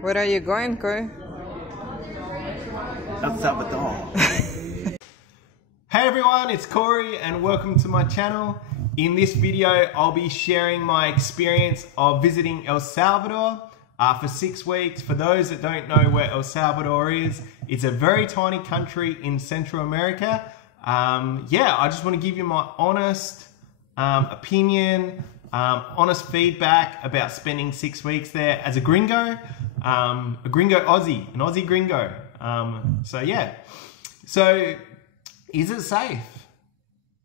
Where are you going, Corey? El Salvador. Hey everyone, it's Corey and welcome to my channel. In this video, I'll be sharing my experience of visiting El Salvador for 6 weeks. For those that don't know where El Salvador is, it's a very tiny country in Central America. I just want to give you my honest opinion, honest feedback about spending 6 weeks there as a gringo Aussie, an Aussie gringo. So is it safe?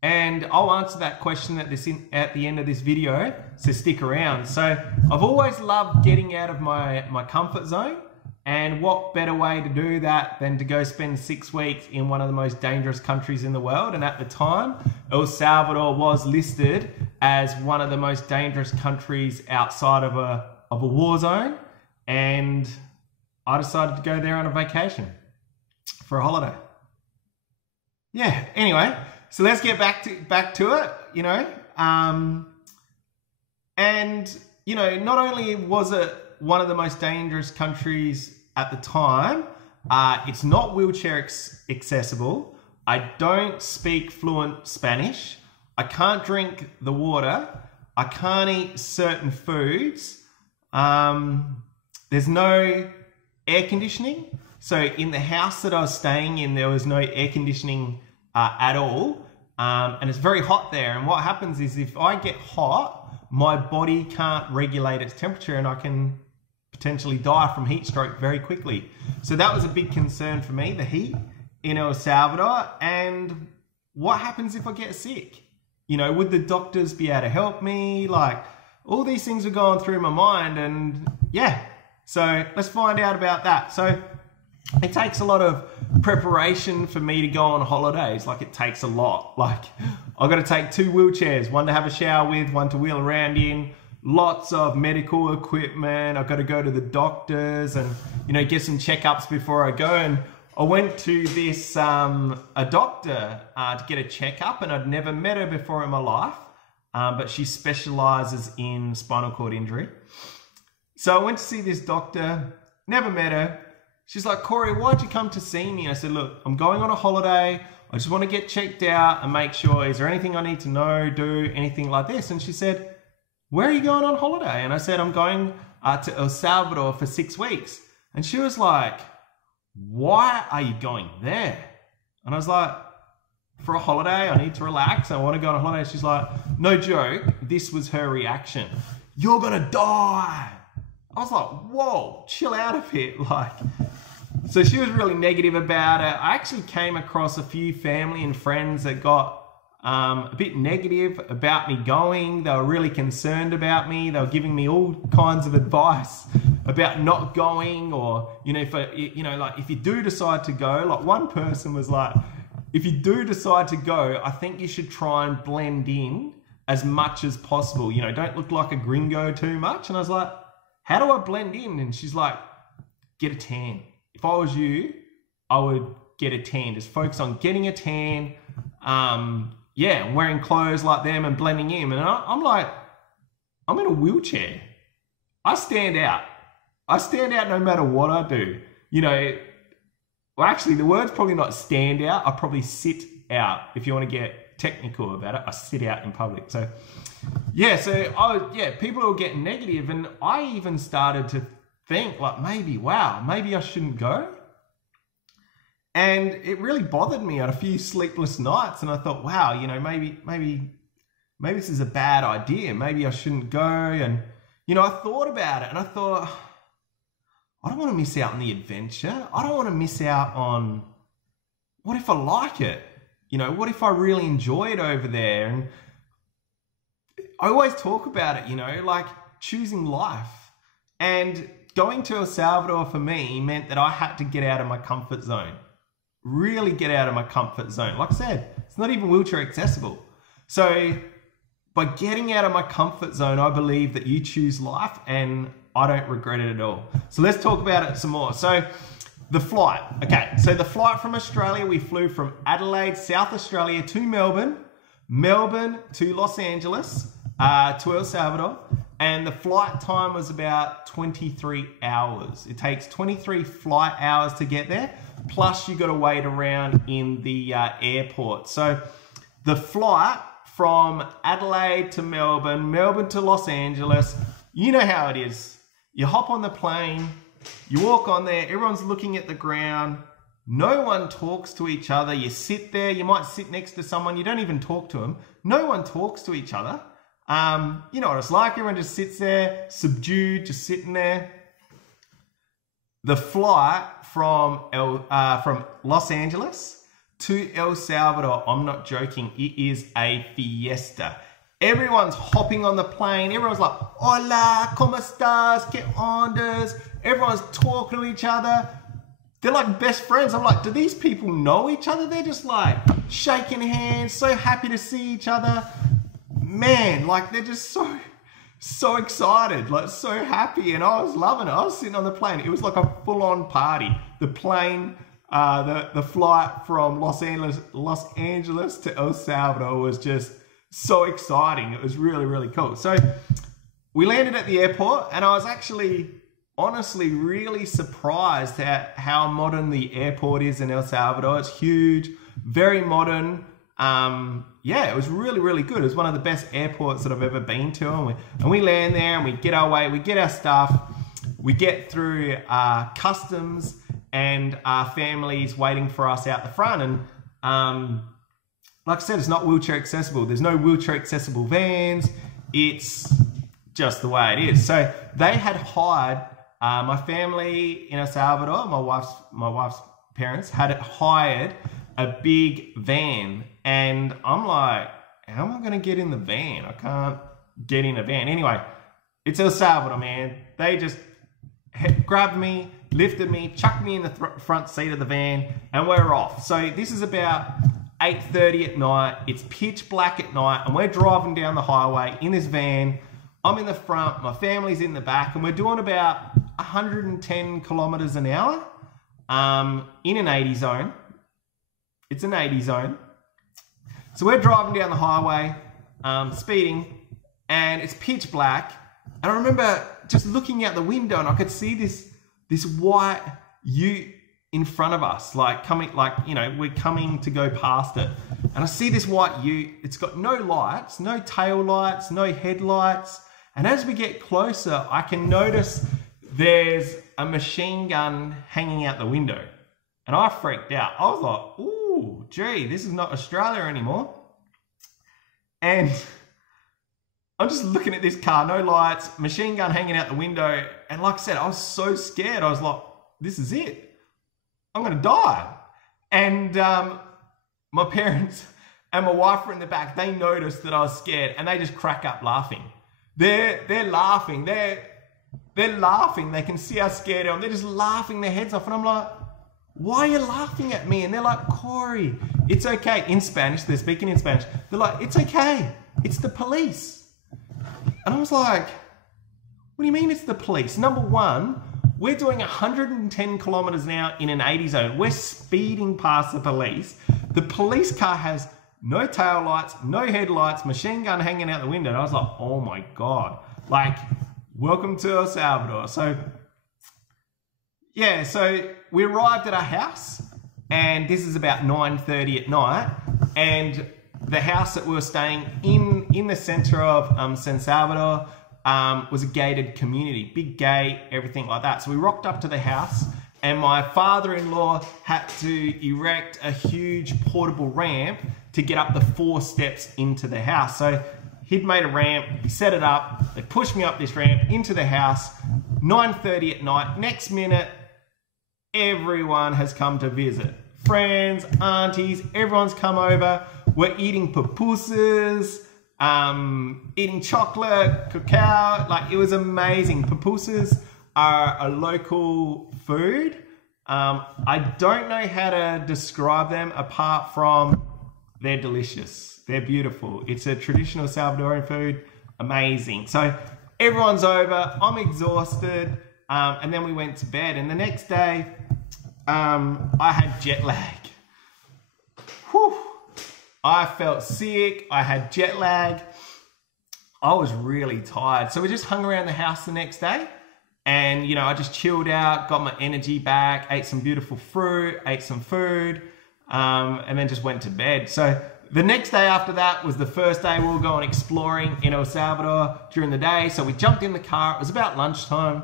And I'll answer that question at the end of this video, so stick around. So I've always loved getting out of my comfort zone, and what better way to do that than to go spend 6 weeks in one of the most dangerous countries in the world. And at the time, El Salvador was listed as one of the most dangerous countries outside of a war zone, and I decided to go there on a vacation for a holiday. Yeah, anyway, so let's get back to it, not only was it one of the most dangerous countries at the time, it's not wheelchair accessible. I don't speak fluent Spanish. I can't drink the water. I can't eat certain foods. There's no air conditioning. So in the house that I was staying in, there was no air conditioning at all. And it's very hot there. And what happens is if I get hot, my body can't regulate its temperature and I can potentially die from heat stroke very quickly. So that was a big concern for me, the heat in El Salvador. And what happens if I get sick? Would the doctors be able to help me? Like, all these things were going through my mind, and yeah. So let's find out about that. So it takes a lot of preparation for me to go on holidays. Like, it takes a lot. Like, I've got to take 2 wheelchairs, one to have a shower with, one to wheel around in, lots of medical equipment. I've got to go to the doctors and, get some checkups before I go. And I went to this, a doctor to get a checkup, and I'd never met her before in my life, but she specializes in spinal cord injury. So I went to see this doctor, never met her. She's like, Corey, why'd you come to see me? And I said, look, I'm going on a holiday. I just want to get checked out and make sure, is there anything I need to know, do, anything like this? And she said, where are you going on holiday? And I said, I'm going to El Salvador for 6 weeks. And she was like, why are you going there? And I was like, for a holiday, I need to relax. I want to go on a holiday. She's like, no joke. This was her reaction. You're going to die. I was like, whoa, chill out a bit. So she was really negative about it. I actually came across a few family and friends that got a bit negative about me going. They were really concerned about me. They were giving me all kinds of advice about not going, or, if you do decide to go, like one person was like, if you do decide to go, I think you should try and blend in as much as possible. Don't look like a gringo too much. And I was like, how do I blend in? And she's like, get a tan. If I was you, I would get a tan. Just focus on getting a tan. Wearing clothes like them and blending in. And I'm like, I'm in a wheelchair. I stand out. I stand out no matter what I do. Well, actually, the word's probably not stand out. I probably sit out. If you want to get technical about it, I sit out in public. So people were getting negative, and I even started to think like, maybe I shouldn't go. And it really bothered me. I had a few sleepless nights, and I thought, wow, maybe this is a bad idea. Maybe I shouldn't go. And, I thought about it, and I thought, I don't want to miss out on the adventure. I don't want to miss out on, what if I like it? What if I really enjoy it over there? And I always talk about it, like choosing life. And going to El Salvador for me meant that I had to get out of my comfort zone. Really get out of my comfort zone. Like I said, it's not even wheelchair accessible. So by getting out of my comfort zone, I believe that you choose life, and I don't regret it at all. So let's talk about it some more. So the flight. Okay, so the flight from Australia, we flew from Adelaide, South Australia to Melbourne, Melbourne to Los Angeles, to El Salvador, and the flight time was about 23 hours. It takes 23 flight hours to get there, plus you got to wait around in the airport. So the flight from Adelaide to Melbourne, Melbourne to Los Angeles, you know how it is. You hop on the plane, you walk on there, everyone's looking at the ground, no one talks to each other. You sit there, you might sit next to someone, you don't even talk to them. No one talks to each other. You know what it's like, everyone just sits there, subdued, just sitting there. The flight from Los Angeles to El Salvador, I'm not joking, it is a fiesta. Everyone's hopping on the plane, everyone's like, hola, ¿cómo estás? ¿Qué ondas? Everyone's talking to each other. They're like best friends. I'm like, do these people know each other? They're just like shaking hands, so happy to see each other. Man, like they're just so excited, like so happy, and I was loving it. I was sitting on the plane. It was like a full-on party. The plane, the flight from Los Angeles to El Salvador was just so exciting. It was really, really cool. So we landed at the airport, and I was actually honestly really surprised at how modern the airport is in El Salvador. It's huge, very modern. Yeah, it was really, really good. It was one of the best airports that I've ever been to. And we land there and we get our way, we get our stuff, we get through customs, and our families waiting for us out the front. And like I said, it's not wheelchair accessible. There's no wheelchair accessible vans. It's just the way it is. So they had hired, my family in El Salvador, my wife's parents had hired a big van, and I'm like, how am I going to get in the van? I can't get in a van. Anyway, it's El Salvador, man. They just grabbed me, lifted me, chucked me in the front seat of the van, and we're off. So this is about 8:30 at night. It's pitch black at night, and we're driving down the highway in this van. I'm in the front, my family's in the back, and we're doing about 110 kilometers an hour in an 80 zone. It's an 80 zone. So we're driving down the highway, speeding, and it's pitch black. And I remember just looking out the window, and I could see this white ute in front of us, like coming, like, you know, we're coming to go past it. And I see this white ute. It's got no lights, no tail lights, no headlights. And as we get closer, I can notice there's a machine gun hanging out the window. And I freaked out. I was like, ooh, gee, this is not Australia anymore. And I'm just looking at this car, no lights, machine gun hanging out the window. And like I said, I was so scared. I was like, this is it. I'm going to die. And my parents and my wife were in the back. They noticed that I was scared, and they just crack up laughing. They're laughing. They're laughing. They can see how scared I am. They're just laughing their heads off. And I'm like, why are you laughing at me? And they're like, Corey, it's okay. In Spanish, they're speaking in Spanish. They're like, it's okay. It's the police. And I was like, what do you mean it's the police? Number one, we're doing 110 kilometers an hour in an 80 zone. We're speeding past the police. The police car has no tail lights, no headlights, machine gun hanging out the window. And I was like, oh my God. Like, welcome to El Salvador. So, yeah, so we arrived at our house, and this is about 9:30 at night, and the house that we were staying in the center of San Salvador was a gated community, big gate, everything like that. So we rocked up to the house, and my father-in-law had to erect a huge portable ramp to get up the 4 steps into the house. So he'd made a ramp, he set it up, they pushed me up this ramp into the house, 9:30 at night. Next minute, everyone has come to visit. Friends, aunties, everyone's come over. We're eating pupusas, eating chocolate, cacao. Like, it was amazing. Pupusas are a local food. I don't know how to describe them apart from they're delicious. They're beautiful. It's a traditional Salvadorian food. Amazing. So everyone's over. I'm exhausted. And then we went to bed. And the next day, I had jet lag. Whew. I felt sick. I had jet lag. I was really tired. So we just hung around the house the next day and, you know, I just chilled out, got my energy back, ate some beautiful fruit, ate some food, and then just went to bed. So the next day after that was the first day we were going exploring in El Salvador during the day. So we jumped in the car. It was about lunchtime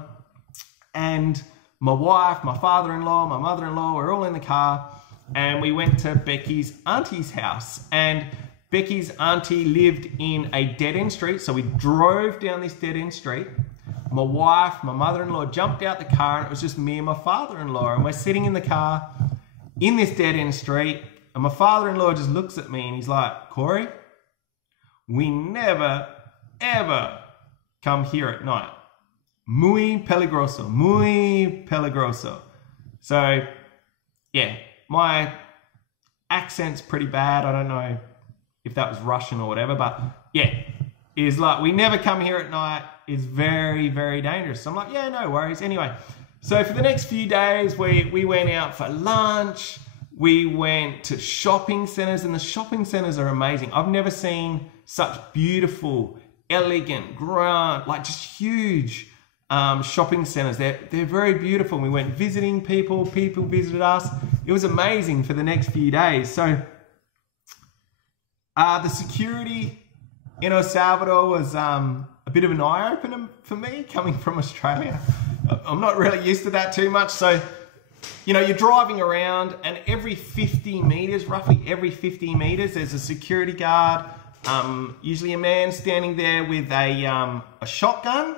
and my wife, my father-in-law, my mother-in-law were all in the car and we went to Becky's auntie's house. And Becky's auntie lived in a dead-end street. So we drove down this dead-end street. My wife, my mother-in-law jumped out the car and it was just me and my father-in-law. And we're sitting in the car in this dead-end street. And my father-in-law just looks at me and he's like, Corey, we never, ever come here at night. Muy peligroso, muy peligroso. So, yeah, my accent's pretty bad. I don't know if that was Russian or whatever, but yeah, it's like, we never come here at night. It's very, very dangerous. So I'm like, yeah, no worries. Anyway, so for the next few days, we went out for lunch. We went to shopping centers and the shopping centers are amazing. I've never seen such beautiful, elegant, grand, like just huge shopping centers. They're very beautiful. We went visiting people visited us. It was amazing for the next few days. So the security in El Salvador was a bit of an eye-opener for me coming from Australia. I'm not really used to that too much. So, you know, you're driving around and every 50 meters, roughly every 50 meters, there's a security guard, usually a man standing there with a shotgun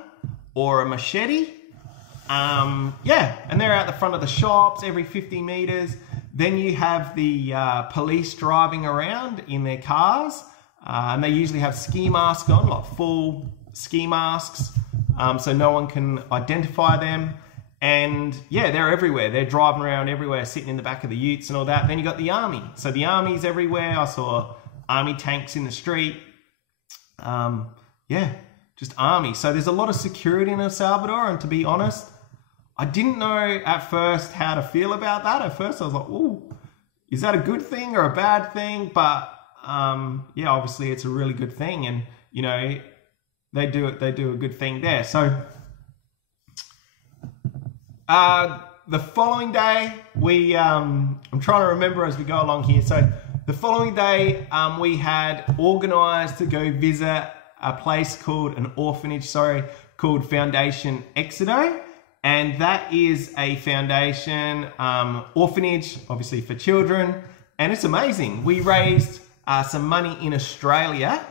or a machete. Yeah, and they're out the front of the shops every 50 meters. Then you have the police driving around in their cars, and they usually have ski masks on, like full ski masks, so no one can identify them. And yeah, they're everywhere. They're driving around everywhere, sitting in the back of the utes and all that. Then you got the army. So the army's everywhere. I saw army tanks in the street. Yeah, just army. So there's a lot of security in El Salvador. And to be honest, I didn't know at first how to feel about that. At first I was like, ooh, is that a good thing or a bad thing? But yeah, obviously it's a really good thing. And, you know, they do a good thing there. So the following day, I'm trying to remember as we go along here. So the following day, we had organized to go visit a place called an orphanage, called Foundation Éxodo. And that is a foundation orphanage, obviously for children. And it's amazing. We raised some money in Australia.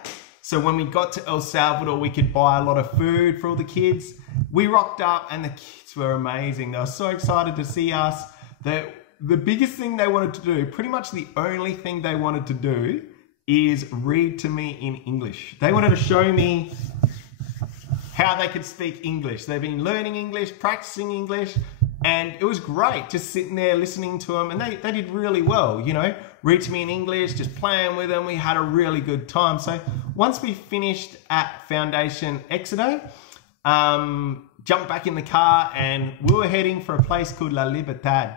So when we got to El Salvador, we could buy a lot of food for all the kids. We rocked up and the kids were amazing. They were so excited to see us. The biggest thing they wanted to do, pretty much the only thing they wanted to do, is read to me in English. They wanted to show me how they could speak English. They've been learning English, practicing English, and it was great just sitting there listening to them. And they did really well, you know, read to me in English, just playing with them. We had a really good time. So once we finished at Foundation Éxodo, jumped back in the car and we were heading for a place called La Libertad.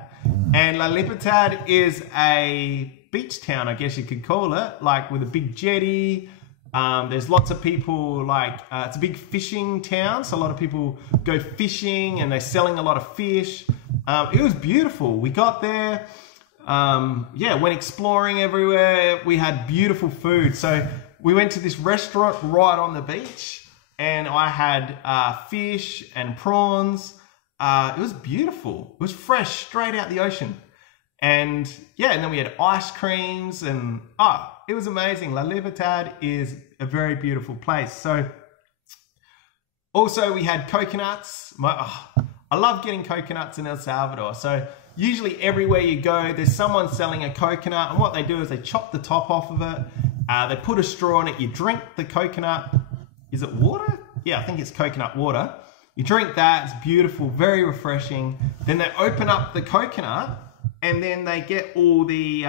And La Libertad is a beach town, I guess you could call it, like with a big jetty. There's lots of people, like, it's a big fishing town, so a lot of people go fishing and they're selling a lot of fish. It was beautiful. We got there, yeah, went exploring everywhere. We had beautiful food. So we went to this restaurant right on the beach and I had fish and prawns. It was beautiful. It was fresh, straight out the ocean. And yeah, and then we had ice creams and it was amazing. La Libertad is a very beautiful place. So also we had coconuts. I love getting coconuts in El Salvador. So usually everywhere you go, there's someone selling a coconut, and what they do is they chop the top off of it. They put a straw in it. You drink the coconut. Is it water? Yeah, I think it's coconut water. You drink that. It's beautiful, very refreshing. Then they open up the coconut and then they get all the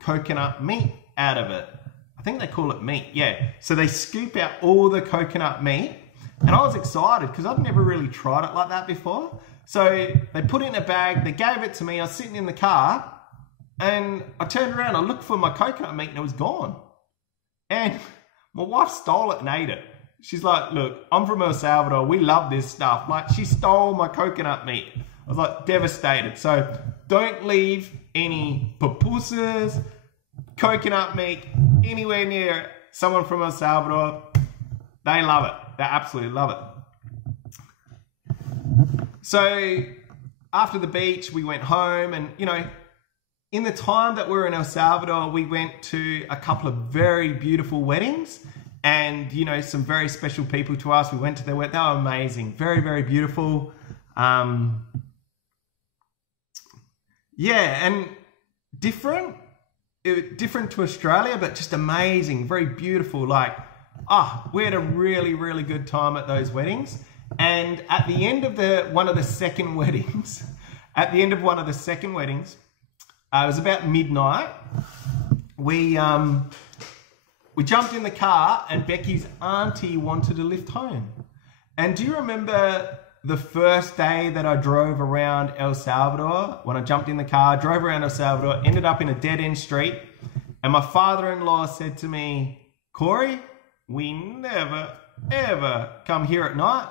coconut meat out of it. I think they call it meat, yeah. So they scoop out all the coconut meat, and I was excited because I'd never really tried it like that before. So they put it in a bag, they gave it to me, I was sitting in the car, and I turned around, I looked for my coconut meat and it was gone. And my wife stole it and ate it. She's like, look, I'm from El Salvador. We love this stuff. Like, she stole my coconut meat. I was like devastated. So don't leave any pupusas, coconut meat anywhere near someone from El Salvador. They love it. They absolutely love it. So after the beach, we went home, and, you know, in the time that we were in El Salvador, we went to a couple of very beautiful weddings and, you know, some very special people to us. We went to their wedding. They were amazing. Very, very beautiful. Yeah, and different to Australia, but just amazing. Very beautiful. Like, we had a really, really good time at those weddings. And at the end of one of the second weddings, it was about midnight. We jumped in the car, and Becky's auntie wanted a lift home. And do you remember the first day that I drove around El Salvador? When I jumped in the car, drove around El Salvador, ended up in a dead-end street, and my father-in-law said to me, Corey, we never, ever come here at night.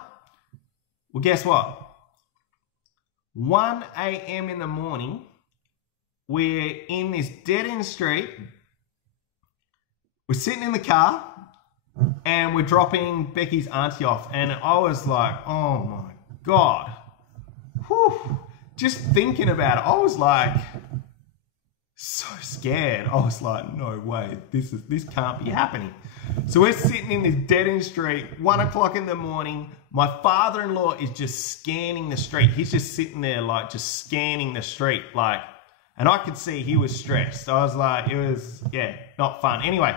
Well, guess what? 1 a.m. in the morning, we're in this dead-end street. We're sitting in the car, and we're dropping Becky's auntie off. And I was like, oh my God. Whew. Just thinking about it, I was like so scared. I was like, no way, this can't be happening. So we're sitting in this dead-end street, 1 o'clock in the morning. My father-in-law is just scanning the street. He's just sitting there, like, just scanning the street, like, and I could see he was stressed. I was like, it was, yeah, not fun. Anyway,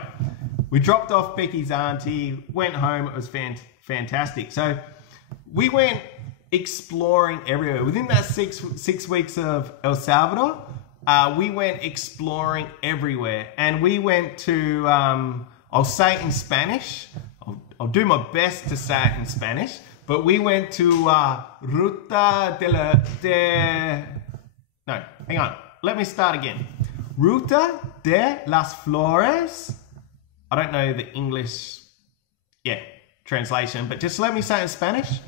we dropped off Becky's auntie, went home. It was fantastic. So we went exploring everywhere. Within that six weeks of El Salvador, we went exploring everywhere. And we went to, I'll say it in Spanish. I'll do my best to say it in Spanish. But we went to Ruta no, hang on. Let me start again. Ruta de las Flores. I don't know the English, translation, but just let me say it in Spanish.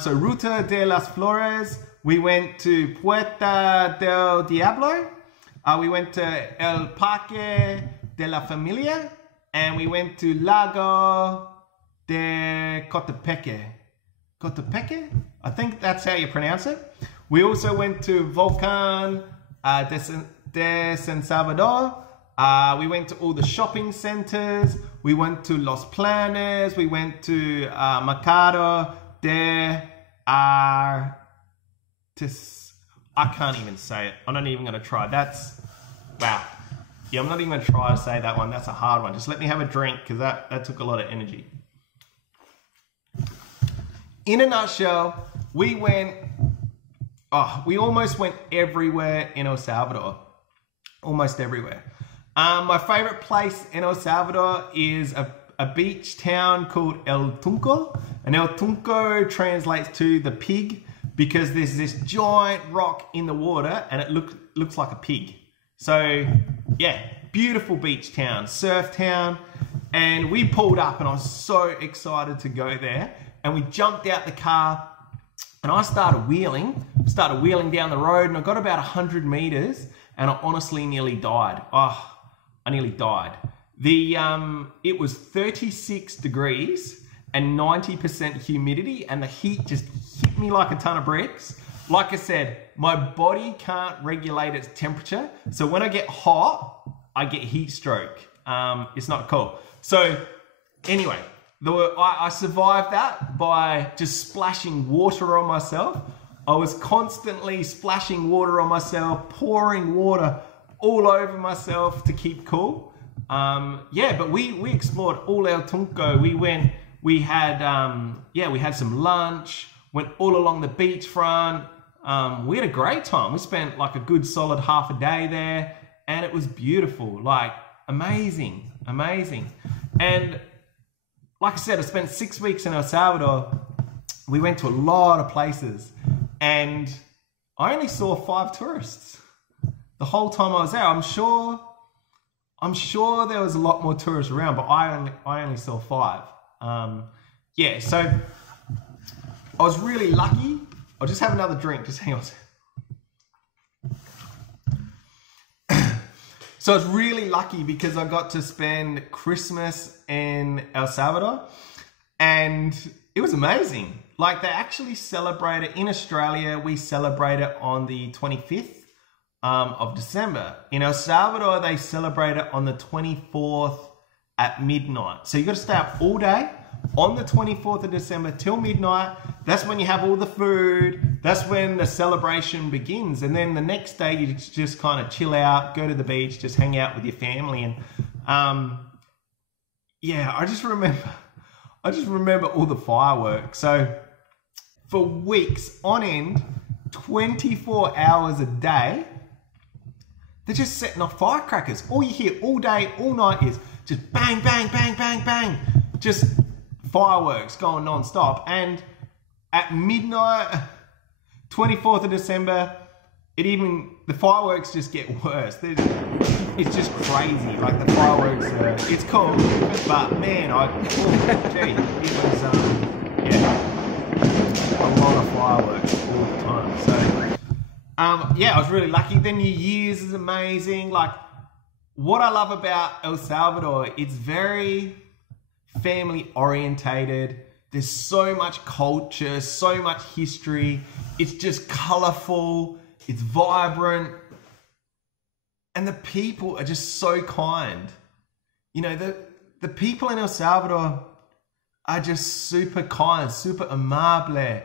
So Ruta de las Flores. We went to Puerta del Diablo. We went to El Parque de la Familia. And we went to Lago de Cotopeque. Cotopeque? I think that's how you pronounce it. We also went to Volcan de San Salvador. We went to all the shopping centers. We went to Los Planes. We went to Mercado de Artes. I can't even say it. I'm not even going to try. That's, wow. Yeah, I'm not even going to try to say that one. That's a hard one. Just let me have a drink, because that took a lot of energy. In a nutshell, we almost went everywhere in El Salvador. Almost everywhere. My favorite place in El Salvador is a beach town called El Tunco. And El Tunco translates to the pig, because there's this giant rock in the water and it looks like a pig. So yeah, beautiful beach town, surf town. And we pulled up, and I was so excited to go there. And we jumped out the car, and I started wheeling down the road, and I got about 100 meters, and I honestly nearly died. Oh, I nearly died. It was 36 degrees and 90% humidity, and the heat just hit me like a ton of bricks. Like I said, my body can't regulate its temperature. So when I get hot, I get heat stroke. It's not cool. So anyway, I survived that by just splashing water on myself. I was constantly splashing water on myself, pouring water all over myself to keep cool. But we explored all El Tunco. We had some lunch, went all along the beachfront. We had a great time. We spent like a good solid half a day there, and it was beautiful, like amazing. And like I said, I spent 6 weeks in El Salvador. We went to a lot of places, and I only saw 5 tourists the whole time I was there. I'm sure there was a lot more tourists around, but I only saw 5. Yeah, so I was really lucky. I'll just have another drink, just hang on. So I was really lucky because I got to spend Christmas in El Salvador, and it was amazing. Like, they actually celebrate it in Australia. We celebrate it on the 25th of December. In El Salvador, they celebrate it on the 24th at midnight. So you got to stay up all day on the 24th of December till midnight. That's when you have all the food. That's when the celebration begins. And then the next day you just kind of chill out, go to the beach, just hang out with your family. And yeah, I just remember all the fireworks. So for weeks on end, 24 hours a day, they're just setting off firecrackers. All you hear all day, all night is just bang, bang, bang, bang, bang. Just fireworks going non-stop. And at midnight, 24th of December, the fireworks just get worse. It's just crazy. Like, the fireworks, it's cool, but man, it was, a lot of fireworks all the time. So, yeah, I was really lucky. Then New Year's is amazing. Like, what I love about El Salvador, it's very family orientated. There's so much culture, so much history. It's just colorful. It's vibrant. And the people are just so kind. You know, the people in El Salvador are just super kind, super amable,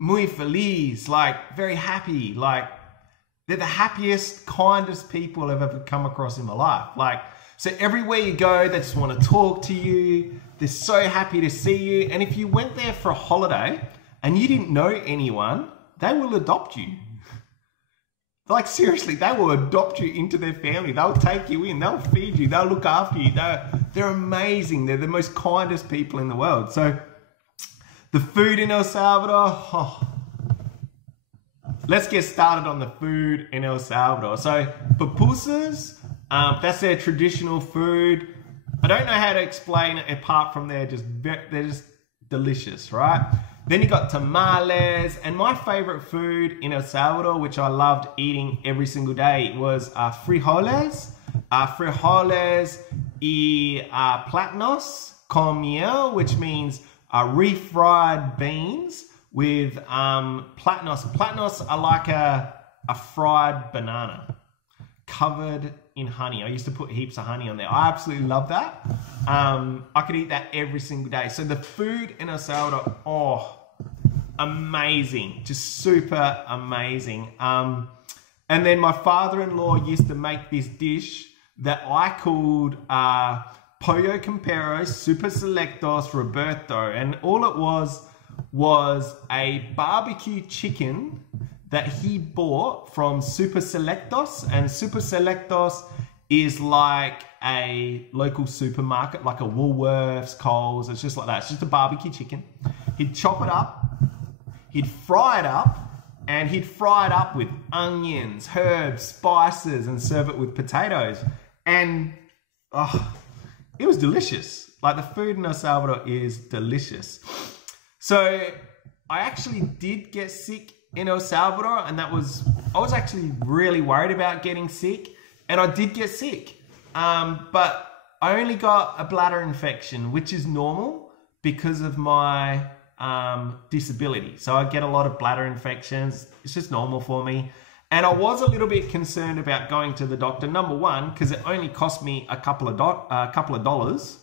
muy feliz, like very happy. Like, they're the happiest, kindest people I've ever come across in my life. Like, so everywhere you go, they just want to talk to you. They're so happy to see you. And if you went there for a holiday and you didn't know anyone, they will adopt you. Like, seriously, they will adopt you into their family. They'll take you in. They'll feed you. They'll look after you. They're amazing. They're the most kindest people in the world. So the food in El Salvador, let's get started on the food in El Salvador. So pupusas, that's their traditional food. I don't know how to explain it apart from they're just delicious, right? Then you got tamales, and my favorite food in El Salvador, which I loved eating every single day, was frijoles. Frijoles y plátanos con miel, which means refried beans with plátanos. Plátanos are like a fried banana covered in honey. I used to put heaps of honey on there. I absolutely love that. I could eat that every single day. So the food in El Salvador, amazing, just super amazing. And then my father-in-law used to make this dish that I called Pollo Camperos Super Selectos Roberto. And all it was a barbecue chicken that he bought from Super Selectos, and Super Selectos is like a local supermarket, like a Woolworths, Coles. It's just like that. It's just a barbecue chicken. He'd chop it up, he'd fry it up, and he'd fry it up with onions, herbs, spices, and serve it with potatoes. And it was delicious. Like, the food in El Salvador is delicious. So I actually did get sick in El Salvador, and I was actually really worried about getting sick, and I did get sick. But I only got a bladder infection, which is normal because of my disability. So I get a lot of bladder infections. It's just normal for me. And I was a little bit concerned about going to the doctor. Number one, because it only cost me a couple of dollars.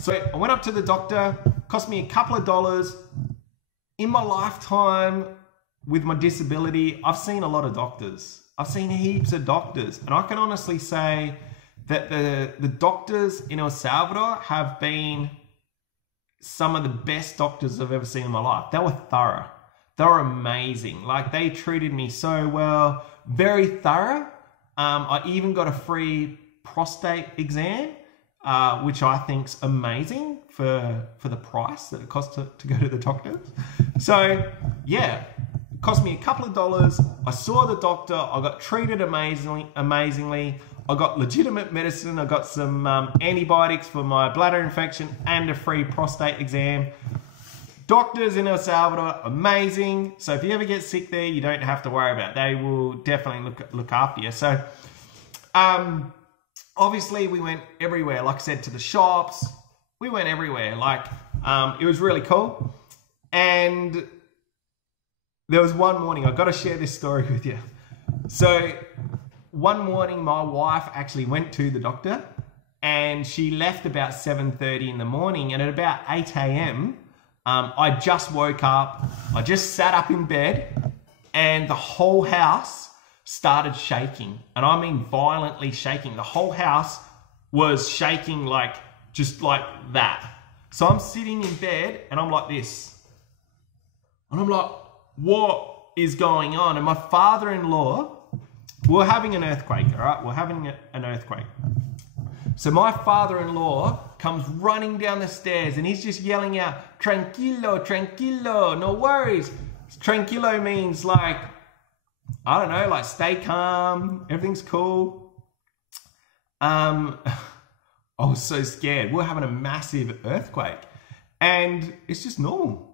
So I went up to the doctor, cost me a couple of dollars. In my lifetime, with my disability, I've seen a lot of doctors. I've seen heaps of doctors. And I can honestly say that the doctors in El Salvador have been some of the best doctors I've ever seen in my life. They were thorough. They were amazing. Like, they treated me so well, very thorough. I even got a free prostate exam, which I think's amazing for the price that it costs to go to the doctor. So yeah, it cost me a couple of dollars. I saw the doctor. I got treated amazingly. I got legitimate medicine. I got some antibiotics for my bladder infection and a free prostate exam. Doctors in El Salvador, amazing. So if you ever get sick there, you don't have to worry about it. They will definitely look after you. So obviously we went everywhere. Like I said, to the shops. We went everywhere. Like it was really cool. And there was one morning, I've got to share this story with you. So one morning, my wife actually went to the doctor and she left about 7:30 in the morning. And at about 8 a.m., I just woke up. I just sat up in bed and the whole house started shaking. And I mean violently shaking. The whole house was shaking like, just like that. So I'm sitting in bed and I'm like this. And I'm like, what is going on? And my father-in-law, we're having an earthquake, all right? We're having an earthquake. So my father-in-law comes running down the stairs and he's just yelling out, tranquilo, tranquilo, no worries. Tranquilo means like, I don't know, like stay calm, everything's cool. I was so scared. We're having a massive earthquake and it's just normal.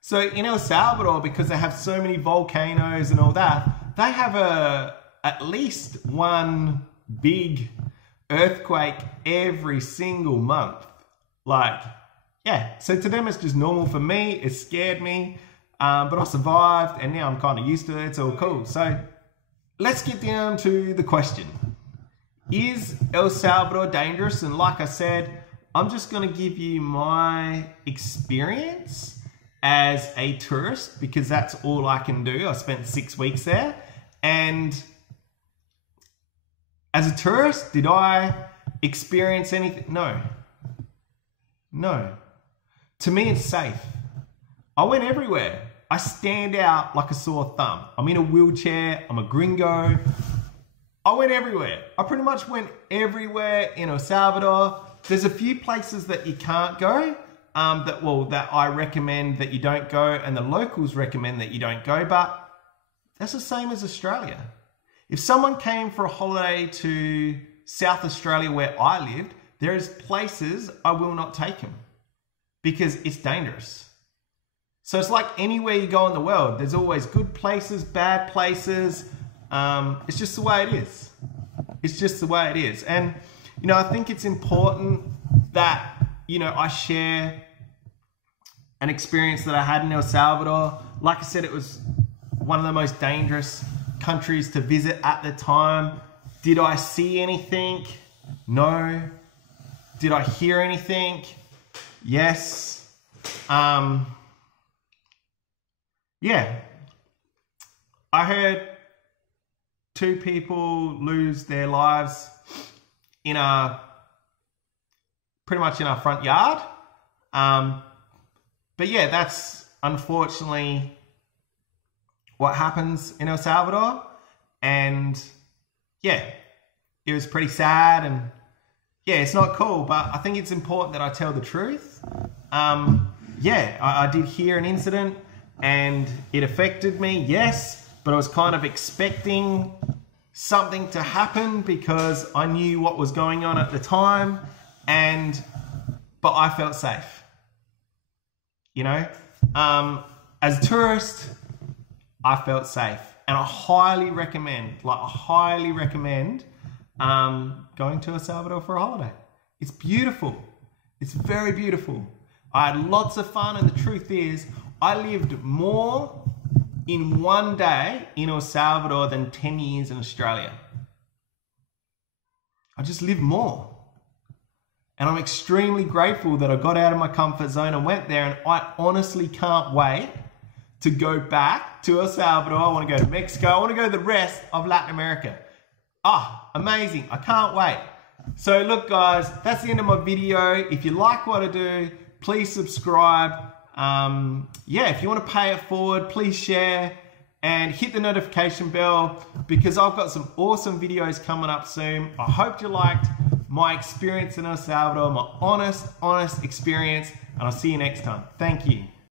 So in El Salvador, because they have so many volcanoes and all that, they have at least one big earthquake every single month. Like, yeah, so to them it's just normal. For me, it scared me, but I survived and now I'm kind of used to it. It's all cool. So let's get down to the question. Is El Salvador dangerous? And like I said, I'm just going to give you my experience as a tourist because that's all I can do. I spent 6 weeks there. And as a tourist, did I experience anything? No. No. To me, it's safe. I went everywhere. I stand out like a sore thumb. I'm in a wheelchair. I'm a gringo. I went everywhere. I pretty much went everywhere in El Salvador. There's a few places that you can't go, that I recommend that you don't go, and the locals recommend that you don't go, but that's the same as Australia. If someone came for a holiday to South Australia where I lived, there is places I will not take them because it's dangerous. So it's like anywhere you go in the world, there's always good places, bad places. It's just the way it is. It's just the way it is. And, you know, I think it's important that, you know, I share an experience that I had in El Salvador. Like I said, it was one of the most dangerous countries to visit at the time. Did I see anything? No. Did I hear anything? Yes. Yeah. I heard 2 people lose their lives pretty much in our front yard. But yeah, that's unfortunately what happens in El Salvador. And yeah, it was pretty sad and yeah, it's not cool, but I think it's important that I tell the truth. Yeah, I did hear an incident and it affected me, yes, but I was kind of expecting something to happen because I knew what was going on at the time, but I felt safe. You know, as a tourist, I felt safe, and I highly recommend going to El Salvador for a holiday. It's beautiful. It's very beautiful. I had lots of fun, and the truth is, I lived more in one day in El Salvador than 10 years in Australia. I just lived more. And I'm extremely grateful that I got out of my comfort zone and went there, and I honestly can't wait to go back to El Salvador. I want to go to Mexico. I want to go to the rest of Latin America. Ah, amazing. I can't wait. So look guys, that's the end of my video. If you like what I do, please subscribe. Yeah, if you want to pay it forward, please share and hit the notification bell because I've got some awesome videos coming up soon. I hope you liked my experience in El Salvador, my honest experience, and I'll see you next time. Thank you.